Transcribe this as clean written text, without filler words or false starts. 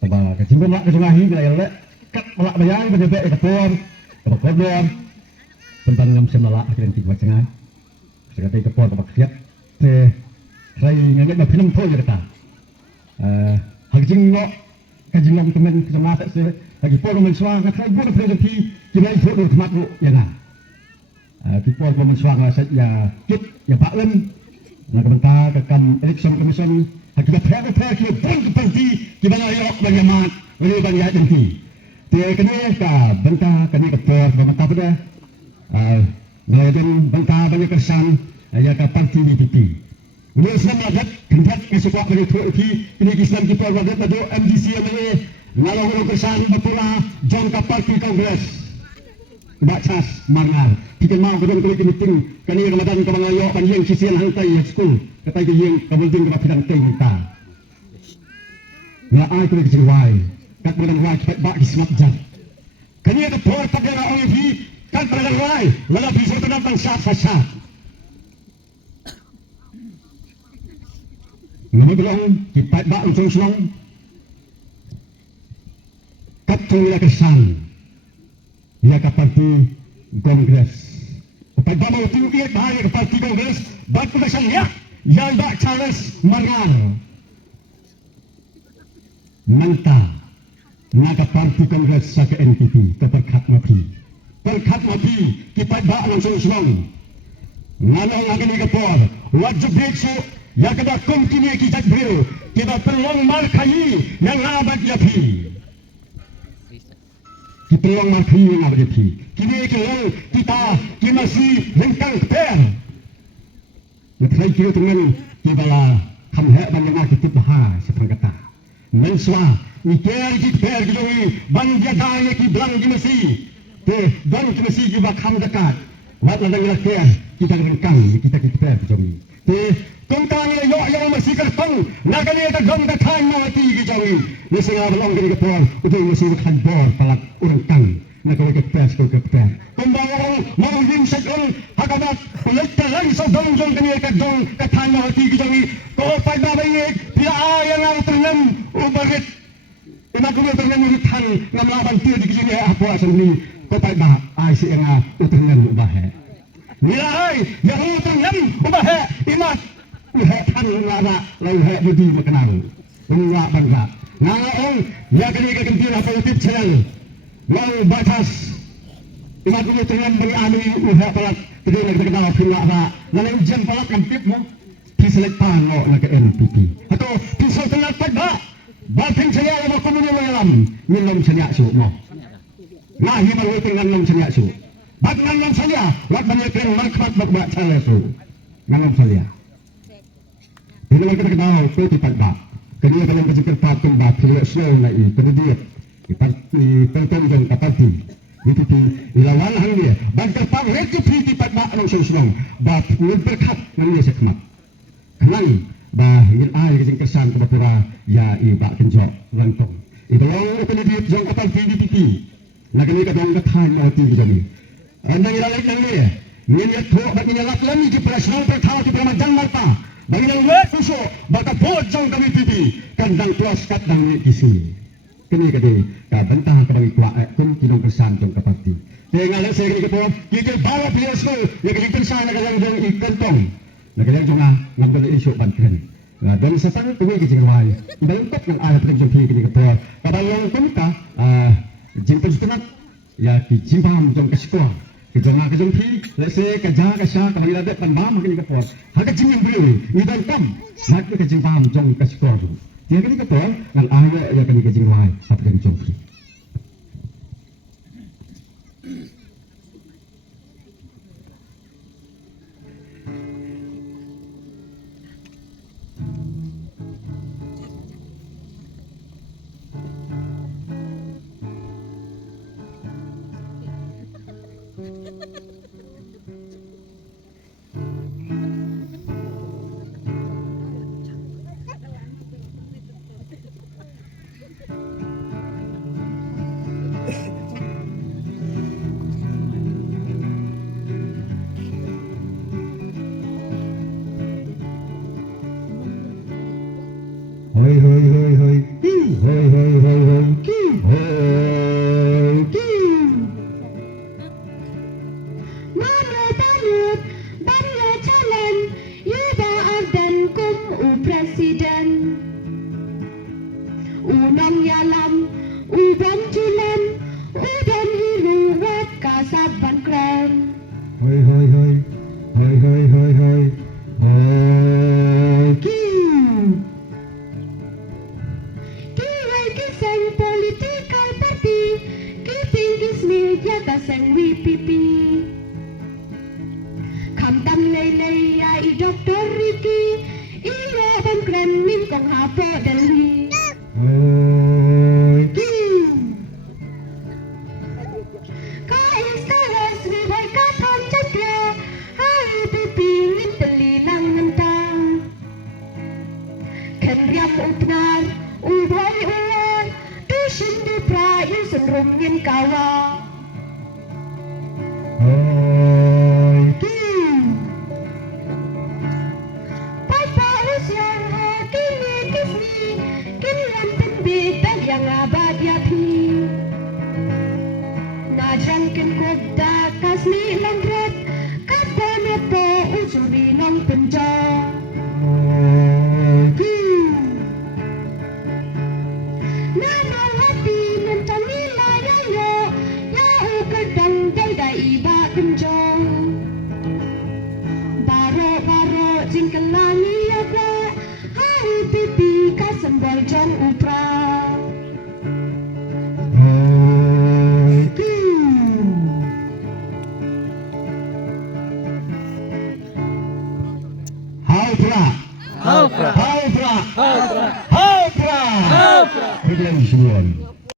Taba ka jimbon lak ka jungahi bila ele kat malak bayang bede ke por ke kodor tentang ngam semala akhirnya tiba cengai sekali ke por ke kiat te rai ngagak ba film to ya kata hagjing no ka jingom temen ke jama tak se lagi por men swang ka trai bu presenti kinai fo do mat bu ya na ki por men swang la sa ya kit ya pak len na ka ke kam election commission kita prepare kita bang parti kita nak yok banyamat boleh banyak nanti dia kena ka benta kena ke por benta pada ngajin benta banyak kesan ya ka parti DPP boleh Islam adat kendak ke suka bagi tu ini Islam kita adat pada MDC MLA ngalau kesan betul jong ka parti kongres bacas mangar kita mau gedung kulit meeting kani Ramadan ka mga yok panjang sisian hantai school kata yang kemudian kita tidak kita na ai kulit jiwai kat bulan wai kat bak ismat jan kani ka por pada orang ini kan pada wai lala bisa tenang sat sat namun belum kita bak uncung selong kat tulah kesan ya ke parti kongres pada mau tinggi bahaya ke parti kongres bak kesan ya yang bak Charles Margar manta naga parti kongres sa ke NPP ke perkat mati kita bak langsung selong nganong akan ikapor wajib bekso ya kada kontinu kita bro kita perlong markai yang abad yapi kita perlong markai yang abad yapi kini kita masih lengkang per Ngetai kira dengan kibala kamhe banyak kita bahas sepang kata menswa iker per gidoi bang jadai ki blang mesi te bang mesi kiba kam dekat wat ladang lakian kita rengkang kita per jomi te tungtang yo yang masih kertong nagani ka gam da thai no ti ki jomi ni singa belong gini kepor udah masih kan bor palak urang kang na ko ke pes ko ke per kumbang orang mau lim sekon hakabat lekta lang so dong jong kani ka dong ka thai no ti ki jomi ko pai ba bai pia yang ang ternam ubarit ina ko ternam ni than ngam laban ti di ki apa asli ko pai ba ai si nga uternam ubahe nilai yang uternam ubahe imat uhe than ngara lai he budi makenang unga bangga ngaong ya kani ka kempira politik channel mau batas imat ko ternam bagi ami uhe palat kini lagi kenal pila ba lalu jam palat kampip mo piselek pango na ke NPP atau pisau tengah pada batin saya yang aku menyelam minum saya su mo nah himan weting ngannom saya su bat ngannom saya wat banyak yang markat bakba saya su ngannom saya ini mereka kenal itu di pada kini kalau berjikir patung bat pilih slow na i terdiet di parti tertentu parti DPP ilawan hang dia bangkar pang rekipi di pada langsung selong bat berkat ngannya sekmat kenang bah ingin ai ke kesan ke bapura ya i ba kenjok rantong itu long ke di jong kapal DPP nak ni ka dong ka thai no ti jami andang ira lek nang ni ni tho ba ni lak lami ki prashan per thau ki ramadan marta bagi nang we fuso ba ka bo jong ka DPP kandang tuas kat dang ni kisi kini ka de ka bantah ka bagi tua kun ki dong kesan jong ka parti tengal se ki ko ki ke bawa PSO ya ki kesan ka dang jong i kantong Nagayang jonga ngambil isu bantuan. Nah dan sekarang tuh kita jengwai. Dalam kop yang ada penjom pi kita ketua. Kalau yang kita jemput setengah ya kijimpam jom kesekolah. Kejonga kejom pi. Lese kerja kesya kalau ada penbam kita ketua. Harga jimpam beli. Ini dan kam. Nak kejimpam jom kesekolah tu. Dia kita ketua yang ayah ya kini kejengwai. Apa yang jom pi. unong yalam, ubang julan, udan hiruwat kasaban kren. Hoi hoi hoi. Hoi hoi hoi hoi. Hoi Kiwai kiseng political party, kiting kismil jaga seng WPP. Kamtam lei ya i Dr. Ricky, iya ban kren min kong hapo Delhi. hoi. Kais karas ribai kapan cakya, hari pipingin telilang mentang. Kenriam upnar, ubay uwar, dusin di prayu senrumin kawa. Hoi. Papa usyang ha kini kisni, kinlam penbita yang abad yapi. Najan kin kodda kasni landrat, kapana po usuri nong penjara. Nano hati nentang nilai yo, ya ukadang dai iba kenjong. Baro jingkelangi apa, hari pipi kasembol jong upra. Hoi. Haupra. Haupra. Haupra. Haupra. Haupra. Haupra. Haupra.